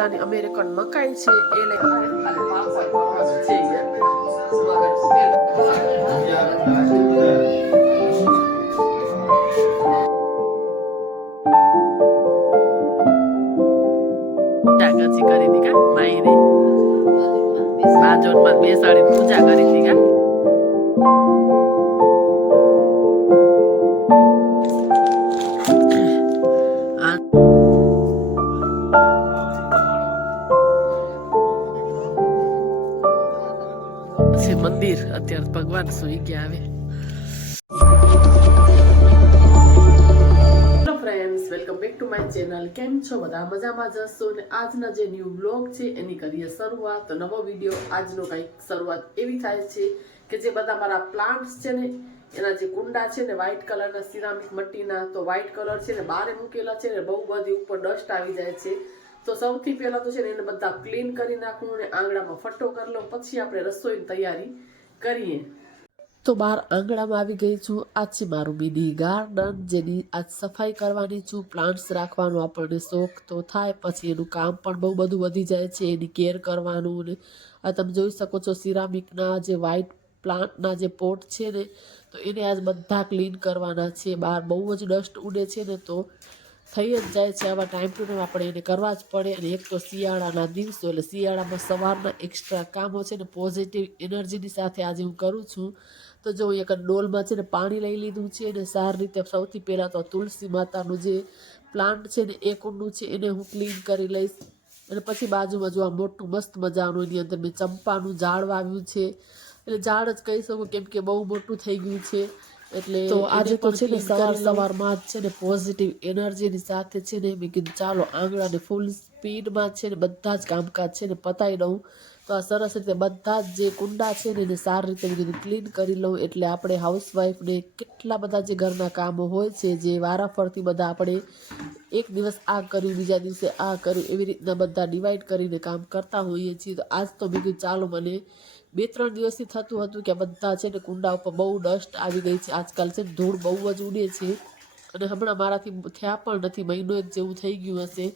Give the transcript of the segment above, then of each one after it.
મજાની અમેરિકન મકાઈ છે એ લઈ કરી હતી કા માઈને બાજોનમાં બેસાડી પૂજા કરી હતી કા મંદિર અત્યારે ભગવાન સુઈ ગયા આવે welcome back to my channel કેમ છો બધા મજામાં જશો અને આજના જે ન્યૂ બ્લોગ છે એની કરીએ શરૂઆત તો નવો વિડીયો આજનો કંઈક શરૂઆત એવી થાય છે કે જે બધા મારા પ્લાન્ટ્સ છે ને એના જે કુંડા છે ને વ્હાઈટ કલરના સિરામિક મટ્ટીના તો વ્હાઈટ કલર છે ને બારે મૂકેલા છે ને બહુ બધી ઉપર ડસ્ટ આવી જાય છે તો સૌથી પહેલા તો છે ને એને બધા ક્લીન કરી નાખવું અને આંગણામાં ફટ્ટો કરી લઉં પછી આપણે રસોઈની તૈયારી કરીએ તો બહાર આંગણામાં આવી ગઈ છું આજ છે મારું મિની ગાર્ડન જેની આજ સફાઈ કરવાની છું પ્લાન્ટ્સ રાખવાનો આપણને શોખ તો થાય પછી એનું કામ પણ બહુ બધું વધી જાય છે એની કેર કરવાનું ને આ તમે જોઈ શકો છો સિરામિકના જે વ્હાઈટ પ્લાન્ટના જે પોટ છે ને તો એને આજ બધા ક્લીન કરવાના છે બહાર બહુ જ ડસ્ટ ઉડે છે ને તો થઈ જ જાય છે આવા ટાઈમ ટુ ટાઈમ આપણે એને કરવા જ પડે અને એક તો શિયાળાના દિવસો એટલે શિયાળામાં સવારના એક્સ્ટ્રા કામો છે ને પોઝિટિવ એનર્જીની સાથે આજે હું કરું છું તો જો હું એક ડોલમાં છે ને પાણી લઈ લીધું છે અને સારી રીતે સૌથી પહેલાં તો તુલસી માતાનું જે પ્લાન્ટ છે ને એ કુંડું છે એને હું ક્લીન કરી લઈશ અને પછી બાજુમાં જો આ મોટું મસ્ત મજાનું એની અંદર મેં ચંપાનું ઝાડ વાવ્યું છે એટલે ઝાડ જ કહી શકું કેમ કે બહુ મોટું થઈ ગયું છે એટલે તો આજે તો છે ને સવારમાં જ છે ને પોઝિટિવ એનર્જીની સાથે છે ને મેં કીધું ચાલો આંગણાને ફૂલ સ્પીડમાં છે ને બધા જ કામકાજ છે ને પતાવી દઉં તો આ સરસ રીતે બધા જ જે કુંડા છે ને એને સારી રીતે મેં કીધું ક્લીન કરી લઉં એટલે આપણે હાઉસવાઈફને કેટલા બધા જે ઘરના કામો હોય છે જે વારાફરતી બધા આપણે એક દિવસ આ કર્યું બીજા દિવસે આ કર્યું એવી રીતના બધા ડિવાઈડ કરીને કામ કરતા હોઈએ છીએ તો આજ તો મેં કીધું ચાલો મને 2-3 દિવસથી થતું હતું કે બધા છે ને કુંડા ઉપર બહુ ડસ્ટ આવી ગઈ છે આજકાલ છે ધૂળ બહુ જ ઉડે છે અને હમણાં મારાથી થયા પણ નથી મહિનો એક જેવું થઈ ગયું હશે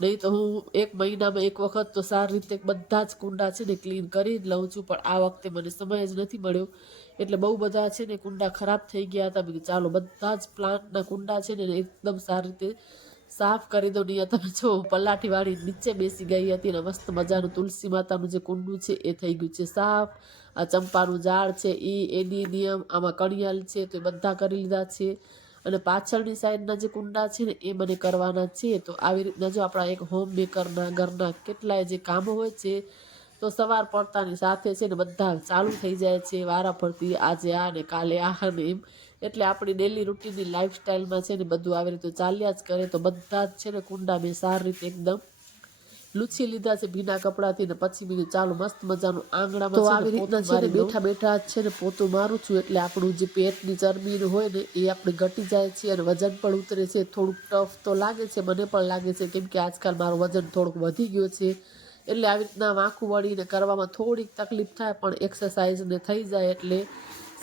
નહીં તો હું એક મહિનામાં એક વખત તો સારી રીતે બધા જ કુંડા છે ને ક્લીન કરી જ લઉં છું પણ આ વખતે મને સમય જ નથી મળ્યો એટલે બહુ બધા છે ને કુંડા ખરાબ થઈ ગયા હતા મેં ચાલો બધા જ પ્લાન્ટના કુંડા છે ને એકદમ સારી રીતે સાફ કરી દો નહીં તમે જો પલાઠી વાળી નીચે બેસી ગઈ હતી ને મસ્ત મજાનું તુલસી માતાનું જે કુંડું છે એ થઈ ગયું છે સાફ આ ચંપાનું ઝાડ છે એની નિયમ આમાં કણિયાલ છે તો એ બધા કરી લીધા છે અને પાછળની સાઈડના જે કુંડા છે ને એ મને કરવાના છે તો આવી રીતના જો આપણા એક હોમ મેકરના ઘરના કેટલાય જે કામો હોય છે તો સવાર પડતાની સાથે છે ને બધા ચાલુ થઈ જાય છે વારાફરતી આજે આ ને કાલે આ ને એમ એટલે આપણી ડેલી રૂટીનની લાઈફસ્ટાઈલમાં છે ને બધું આવી રીતે ચાલ્યા જ કરે તો બધા જ છે ને કુંડા મેં સારી રીતે એકદમ લૂછી લીધા છે ભીના કપડાથી ને પછી બીજું ચાલો મસ્ત મજાનું આંગણામાં તો આવી રીતના છે ને બેઠા બેઠા છે ને પોતું મારું છું એટલે આપણું જે પેટની ચરબી હોય ને એ આપણે ઘટી જાય છે અને વજન પણ ઉતરે છે થોડુંક ટફ તો લાગે છે મને પણ લાગે છે કેમ કે આજકાલ મારું વજન થોડુંક વધી ગયું છે એટલે આવી રીતના વાંખું વળીને કરવામાં થોડીક તકલીફ થાય પણ એક્સરસાઇઝ ને થઈ જાય એટલે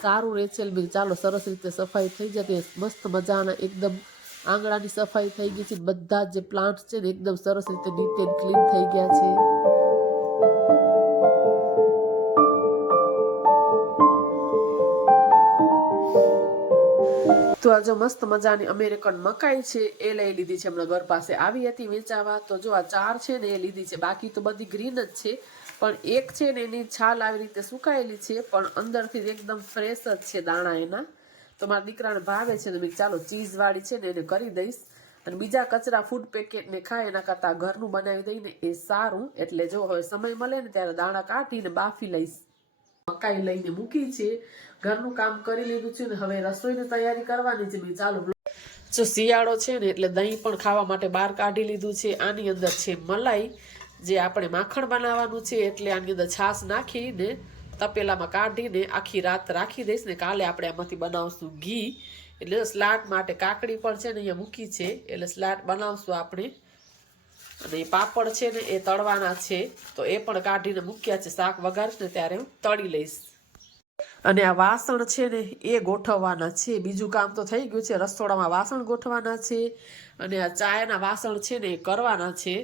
સારું રહે છે ચાલો સરસ રીતે સફાઈ થઈ જતી મસ્ત મજાના એકદમ આંગણાની સફાઈ થઈ ગઈ છે બધા જે પ્લાન્ટ છે ને એકદમ સરસ રીતે નીટ એન્ડ ક્લીન થઈ ગયા છે તો આ જો મસ્ત મજાની અમેરિકન મકાઈ છે એ લઈ લીધી છે હમણાં ઘર પાસે આવી હતી વેચાવા તો જો આ 4 છે ને એ લીધી છે બાકી તો બધી ગ્રીન જ છે પણ એક છે ને એની છાલ આવી રીતે સુકાયેલી છે પણ અંદરથી એકદમ ફ્રેશ જ છે દાણા એના તો મારા દીકરાને ભાવે છે તો મેં ચાલો ચીઝવાળી છે ને એને કરી દઈશ અને બીજા કચરા ફૂડ પેકેટને ખાય એના કરતાં ઘરનું બનાવી દઈને એ સારું એટલે જો હવે સમય મળે ને ત્યારે દાણા કાઢીને બાફી લઈશ મકાઈ લઈને મૂકી છે ઘરનું કામ કરી લીધું છે ને હવે રસોઈની તૈયારી કરવાની છે મેં ચાલો જો શિયાળો છે ને એટલે દહીં પણ ખાવા માટે બહાર કાઢી લીધું છે આની અંદર છે મલાઈ જે આપણે માખણ બનાવવાનું છે એટલે આની અંદર છાશ નાખીને તપેલામાં કાઢીને આખી રાત રાખી દઈશ ને કાલે આપણે આમાંથી બનાવશું ઘી એટલે સ્લાટ માટે કાકડી પણ છે ને અહીંયા મૂકી છે એટલે સ્લાટ બનાવશું આપણે અને એ પાપડ છે ને એ તળવાના છે તો એ પણ કાઢીને મૂક્યા છે શાક વઘારીશ ને ત્યારે હું તળી લઈશ અને આ વાસણ છે ને એ ગોઠવવાના છે બીજું કામ તો થઈ ગયું છે રસોડામાં વાસણ ગોઠવાના છે અને આ ચાયના વાસણ છે ને એ કરવાના છે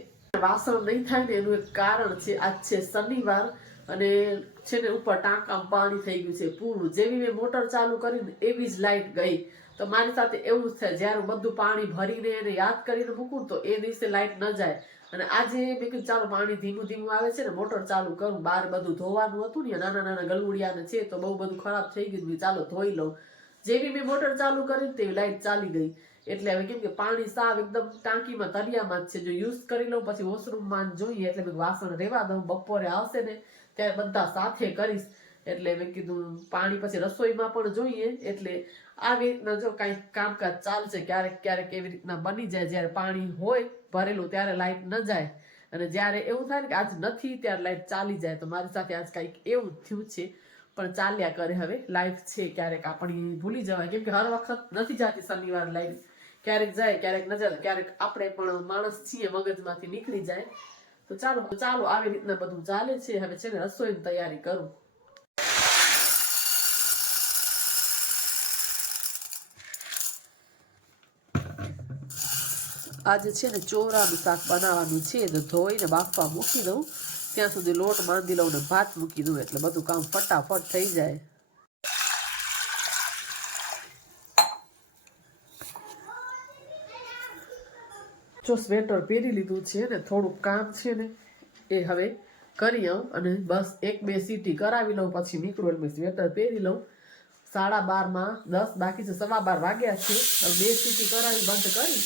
વાસણ નહીં થાય ને એનું એક કારણ છે, આજ છે શનિવાર અને છે ને ઉપર ટાંકામાં પાણી થઈ ગયું છે પૂરું. જેવી મેં મોટર ચાલુ કરીને એવી જ લાઈટ ગઈ. તો મારી સાથે એવું જ થાય, જ્યારે બધું પાણી ભરીને એને યાદ કરીને મૂકું તો એ દિવસે લાઈટ ન જાય. અને આજે મેં કીધું ચાલો પાણી ધીમું ધીમું આવે છે ને મોટર ચાલુ કરું. બહાર બધું ધોવાનું હતું ને, નાના નાના ગલુડિયાને છે તો બહુ બધું ખરાબ થઈ ગયું, ચાલો ધોઈ લઉં. જેવી મેં મોટર ચાલુ કરી તેવી લાઈટ ચાલી ગઈ. એટલે હવે કેમ કે પાણી સાવ એકદમ ટાંકીમાં તરિયામાં જ છે, જો યુઝ કરી લઉં પછી વોશરૂમમાં જોઈએ. એટલે મેં વાસણ રહેવા દઉં, બપોરે આવશે ને ત્યારે બધા સાથે કરીશ. એટલે મેં કીધું પાણી પછી રસોઈમાં પણ જોઈએ. એટલે આવી રીતના જો કાંઈક કામકાજ ચાલશે. ક્યારેક ક્યારેક એવી રીતના બની જાય, જ્યારે પાણી હોય ભરેલું ત્યારે લાઈટ ન જાય, અને જ્યારે એવું થાય ને કે આજ નથી ત્યારે લાઈટ ચાલી જાય. તો મારી સાથે આજ કાંઈક એવું થયું છે, પણ ચાલ્યા કરે. હવે લાઈફ છે, ક્યારેક આપણી ભૂલી જવાય, કેમ કે હર વખત નથી જતી શનિવાર લાઈફ. ક્યારેક જાય ક્યારેક ન જાય, ક્યારેક આપણે પણ માણસ છીએ, મગજમાંથી નીકળી જાય. તો ચાલો આવી રીતના બધું ચાલે છે. હવે છે ને રસોઈની તૈયારી કરું. આજે છે ને ચોરાનું શાક બનાવવાનું છે, તો ધોઈને બાફવા મૂકી દઉં. ત્યાં સુધી લોટ બાંધી લઉં ને ભાત મૂકી દઉં, એટલે બધું કામ ફટાફટ થઈ જાય. જો સ્વેટર પહેરી લીધું છે ને, થોડુંક કામ છે ને એ હવે કરી આવું, અને બસ 1-2 સીટી કરાવી લઉં પછી નીકળું. એટલે સ્વેટર પહેરી લઉં. 12:30 10 બાકી છે, 12:15 વાગ્યા છે. 2 સીટી કરાવી બંધ કરી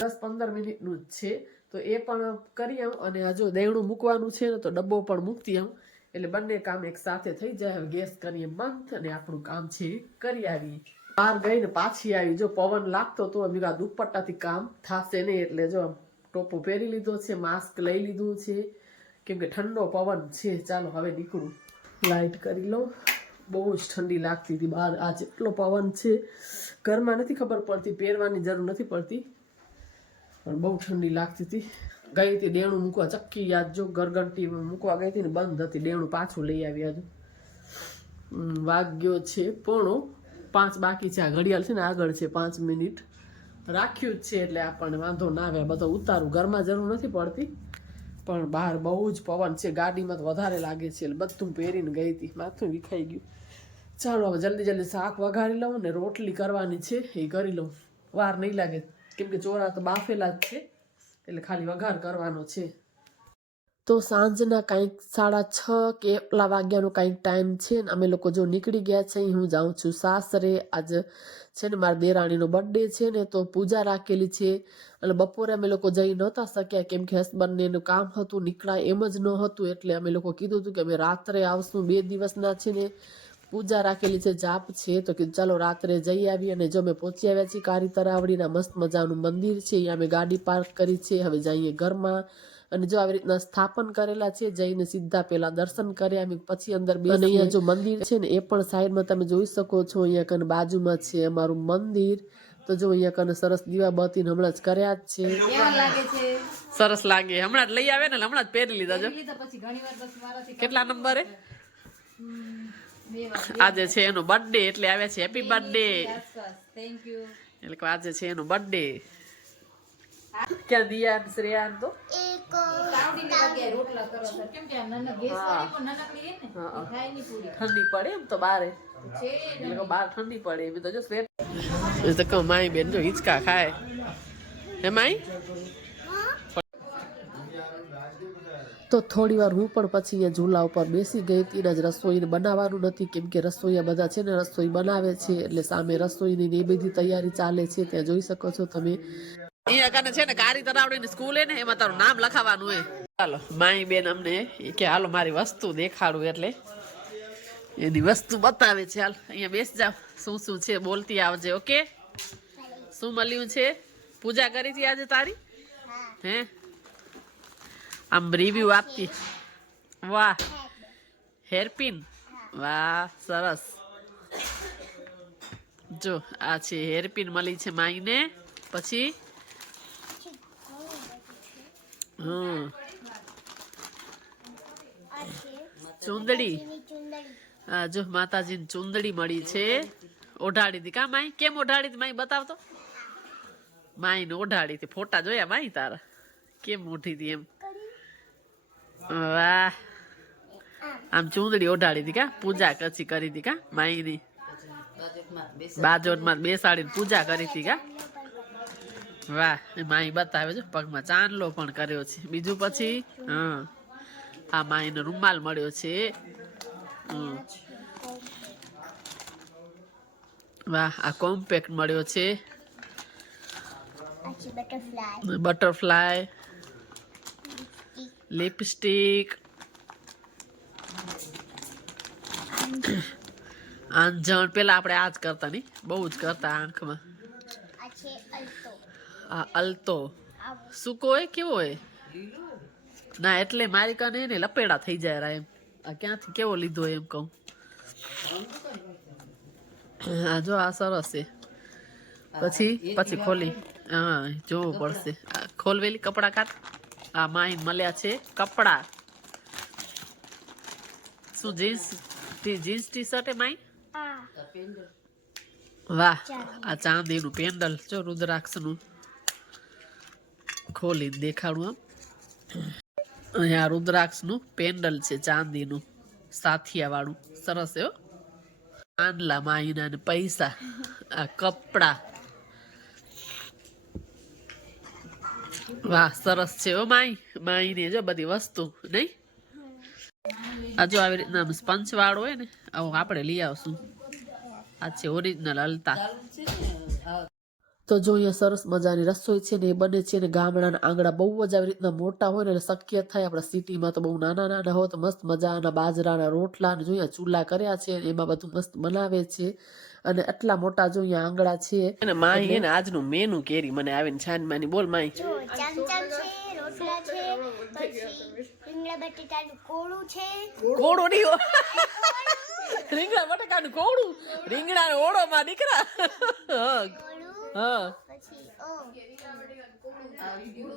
10-15 મિનિટનું જ છે, તો એ પણ કરી આવું. અને હજુ દેવણું મૂકવાનું છે ને, તો ડબ્બો પણ મૂકતી આવું. એટલે બંને કામ એક સાથે થઈ જાય. હવે ગેસ કરીએ બંધ અને આપણું કામ છે કરી આવીએ. બહાર ગઈને પાછી આવી, જો પવન લાગતો તો અમે દુપટ્ટાથી કામ થશે નહીં. એટલે જો ટોપો પહેરી લીધો છે, માસ્ક લઈ લીધું છે, કેમ કે ઠંડો પવન છે. ચાલો હવે નીકળું. લાઈટ કરી લો. બહુ જ ઠંડી લાગતી હતી બહાર. આજ એટલો પવન છે, ઘરમાં નથી ખબર પડતી, પહેરવાની જરૂર નથી પડતી, પણ બહુ ઠંડી લાગતી હતી. ગઈ હતી દેણું મૂકવા, ચક્કી યાદ જો ગરગંટી મૂકવા ગઈ હતી ને બંધ હતી. દેણું પાછું લઈ આવી. હજુ વાગ્યો છે 4:45 બાકી છે. આ ઘડિયાળ છે ને આગળ છે 5 મિનિટ રાખ્યું જ છે, એટલે આપણને વાંધો ના આવે. બધો ઉતારું, ઘરમાં જરૂર નથી પડતી, પણ બહાર બહુ જ પવન છે. ગાડીમાં તો વધારે લાગે છે. એટલે બધું પહેરીને ગઈ હતી, માથું વિખાઈ ગયું. ચાલો હવે જલ્દી શાક વઘારી લઉં ને રોટલી કરવાની છે, એ કરી લઉં. વાર નહીં લાગે, કેમ કે ચોરા તો બાફેલા જ છે, એટલે ખાલી વઘાર કરવાનો છે. તો સાંજના કંઈક 6:30 કે એટલા વાગ્યાનો કંઈક ટાઈમ છે ને અમે લોકો જો નીકળી ગયા છે. હું જાઉં છું સાસરે. આજ છે ને મારા દેરાણીનો બર્થડે છે ને, તો પૂજા રાખેલી છે. અને બપોરે અમે લોકો જઈ નહોતા શક્યા, કેમ કે હસબન્ડને એનું કામ હતું, નીકળાય એમ જ ન હતું. એટલે અમે લોકો કીધું હતું કે અમે રાત્રે આવશું. 2 દિવસના છે ને પૂજા રાખેલી છે, જાપ છે, તો કીધું ચાલો રાત્રે જઈ આવી. અને જો અમે પહોંચી આવ્યા છીએ કારી તરાવડીના મસ્ત મજાનું મંદિર છે, અહીંયા અમે ગાડી પાર્ક કરી છે. હવે જઈએ ઘરમાં. અને જો આવી રીતના સ્થાપન કરેલા છે, જઈને સીધા પેલા દર્શન કર્યા અમે, પછી અંદર બે. અને અહીંયા જો મંદિર છે ને એ પણ સાઈડમાં તમે જોઈ શકો છો. અહીંયા કને બાજુમાં છે અમારું મંદિર. તો જો અહીંયા કને સરસ દીવાબત્તી હમણાં જ કર્યા જ છે. સરસ લાગે. હમણાં જ લઈ આવે ને, હમણાં જ પહેરી લીધા. જો કેટલા નંબરે આજે છે એનો બર્થડે, એટલે આવ્યા છે હેપી બર્થડે. એટલે આજે છે એનો બર્થડે. ક્યાં દિયા શ્રેયાન તો ઠંડી પડે એમ તો બારે, બાર ઠંડી પડે એમ તો. જો સ્વેટર માઈ બેન જો હિંચકા ખાય. હે માઈ? તો થોડી વાર હું પણ પછી અહીંયા ઝૂલા ઉપર બેસી ગઈ હતી. જ રસોઈ બનાવવાનું નથી, કેમ કે રસોઈયા બધા છે ને રસોઈ બનાવે છે, એટલે સામે રસોઈની એ બધી તૈયારી ચાલે છે. ત્યાં જોઈ શકો છો તમે. અહીંયા કને છે ને કારી તરાવડીની સ્કૂલ હે ને, એમાં તારું નામ લખાવવાનું હોય. ચાલો માઈ બેન અમને કે હાલો મારી વસ્તુ દેખાડું, એટલે એની વસ્તુ બતાવે છે. હાલ અહીંયા બેસી જાવ. શું છે બોલતી આવજે. ઓકે, શું મળ્યું છે? પૂજા કરી હતી આજે તારી? હે આમ રિવ્યુ આપતી. વાહ, હેરપિન. વાહ સરસ. જો આ છે હેરપિન મળી છે માઈને. પછી ચુંદડી. હા જો માતાજીની ચુંદડી મળી છે. ઓઢાડી હતી કા માઈ? કેમ ઓઢાડી હતી માઈ બતાવતો. માઈને ઓઢાડી હતી. ફોટા જોયા માઈ તારા? કેમ ઉઠી હતી એમ? વાહ આમ ચૂંદડી ઓઢાડી હતી કા પૂજા કચ્છી કરી હતી કા માઈની બાજોટમાં બેસાડીને પૂજા કરી હતી કા વાહ માઈ બતાવે છે પગમાં ચાંદલો પણ કર્યો છે બીજું પછી હા આ માઈનો રૂમાલ મળ્યો છે વાહ આ કોમ્પેક્ટ મળ્યો છે બટરફ્લાય લિપસ્ટિક આંજણ પેલા આપણે આ જ કરતા ની બહુ જ કરતા આંખમાં આ અલતો સૂકો હોય કેવો હોય ના એટલે મારી કને ને લપેડા થઈ જાય રા એમ આ ક્યાંથી કેવો લીધો એમ કહું હા જો આ સરસ છે પછી ખોલી હા જોવું પડશે ખોલવેલી કપડા કાઢ આ માઈ મળ્યા છે કપડા શું જીન્સ ટી શર્ટ એ માઈ વાહ આ ચાંદીનું પેન્ડલ જો રુદ્રાક્ષનું ખોલીને દેખાડું આમ અહીંયા રુદ્રાક્ષનું પેન્ડલ છે ચાંદીનું સાથિયા વાળું સરસ છે આંડલા માઈના ને પૈસા આ કપડા વાહ સરસ છે ઓ માઈ ને જો બધી વસ્તુ નહીં આ જો આવી રીતના સ્પંચ વાળો હોય ને આવું આપણે લઈ આવશું આ છે ઓરિજિનલ અલતા તો જો અહીંયા સરસ મજાની રસોઈ છે ને એ બને છે ને ગામડાના આંગણા બહુ જ આવી રીતના મોટા હોય ને એટલે શક્ય થાય આપણા સિટીમાં તો બહુ નાના નાના હોય તો મસ્ત મજાના બાજરાના રોટલા ને જોઈએ ચૂલા કર્યા છે એમાં બધું મસ્ત બનાવે છે અને આટલા મોટા જો અહીંયા આંગણા છે અને માહી એને આજનું મેનુ કેરી મને આવીને છાન માની બોલ માહી ચમચમ છે રોટલા છે પછી રીંગણા બટેટાનું કોળું છે કોળું નહીં રીંગણા બટેટાનું કોળું રીંગણાનો ઓળો માં દીકરા હા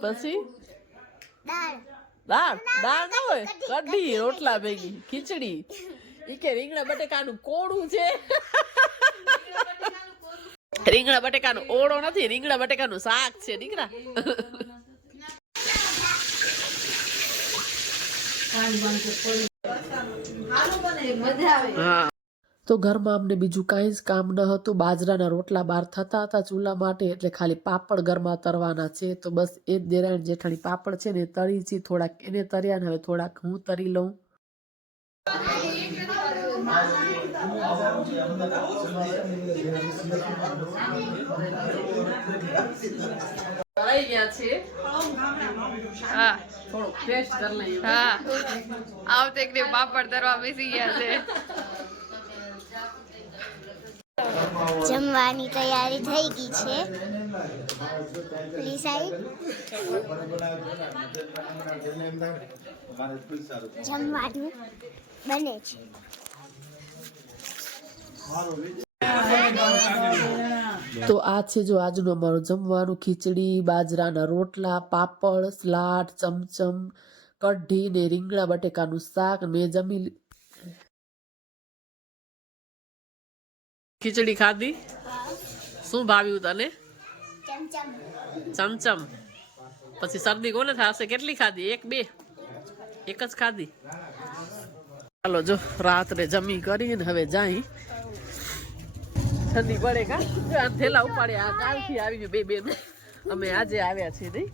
પછી દાળ દાળ ન હોય કઢી રોટલા ભેગી ખીચડી ઈ કે રીંગણા બટેકાનું કોળું છે રીંગણા બટેકાનો ઓળો નથી રીંગણા બટેકાનું શાક છે દીકરા હા તો ઘરમાં અમને બીજું કાંઈ જ કામ ન હતું બાજરાના રોટલા બહાર થતા હતા ચૂલા માટે એટલે ખાલી પાપડ ઘરમાં તરવાના છે તો બસ એ જ દેરાણી જેઠાણી પાપડ છે ને તળી છે થોડાક એને તર્યા ને હવે થોડાક હું તરી લઉં પાપડ તરવા બેસી ગયા છે જમવાની તૈયારી થઈ ગઈ છે પેલી સાઈડ જમવાનું બને છે તો આ છે જો આજનું અમારું જમવાનું ખીચડી બાજરાના રોટલા પાપડ સલાડ ચમચમ કઢી ને રીંગણા બટેકાનું શાક મેં જમી ખીચડી ખાધી શું ભાવ્યું તને ચમચમ પછી શરદી કોને થશે કેટલી ખાધી એક બે એક જ ખાધી ચાલો જો રાત્રે જમી કરીને હવે જાય ઠંડી પડે કા થેલા ઉપાડે આ કાલથી આવી બે અમે આજે આવ્યા છીએ નહીં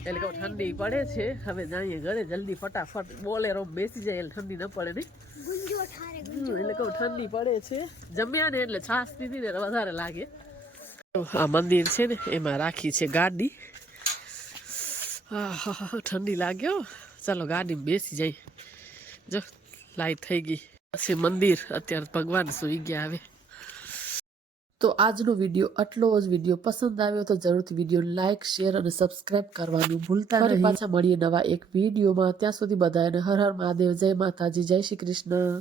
એટલે કહું ઠંડી પડે છે હવે જઈએ ઘરે જલ્દી ફટાફટ બોલેરો બેસી જાય એટલે ઠંડી ન પડે નહીં એટલે કહું ઠંડી પડે છે જમ્યા ને એટલે છાશ પીધી ને વધારે લાગે આ મંદિર છે ને એમાં રાખી છે ગાડી ઠંડી લાગ્યો ચાલો ગાડીમાં બેસી જાય જો લાઈટ થઈ ગઈ પછી મંદિર અત્યારે ભગવાન સુઈ ગયા હવે તો આજનો વિડીયો આટલો જ વિડીયો પસંદ આવ્યો તો જરૂરથી વિડીયો લાઇક શેર અને સબસ્ક્રાઇબ કરવાનું ભૂલતા નહીં પાછા મળીએ નવા એક વિડીયોમાં ત્યાં સુધી બધાને હર હર મહાદેવ જય માતાજી જય શ્રી કૃષ્ણ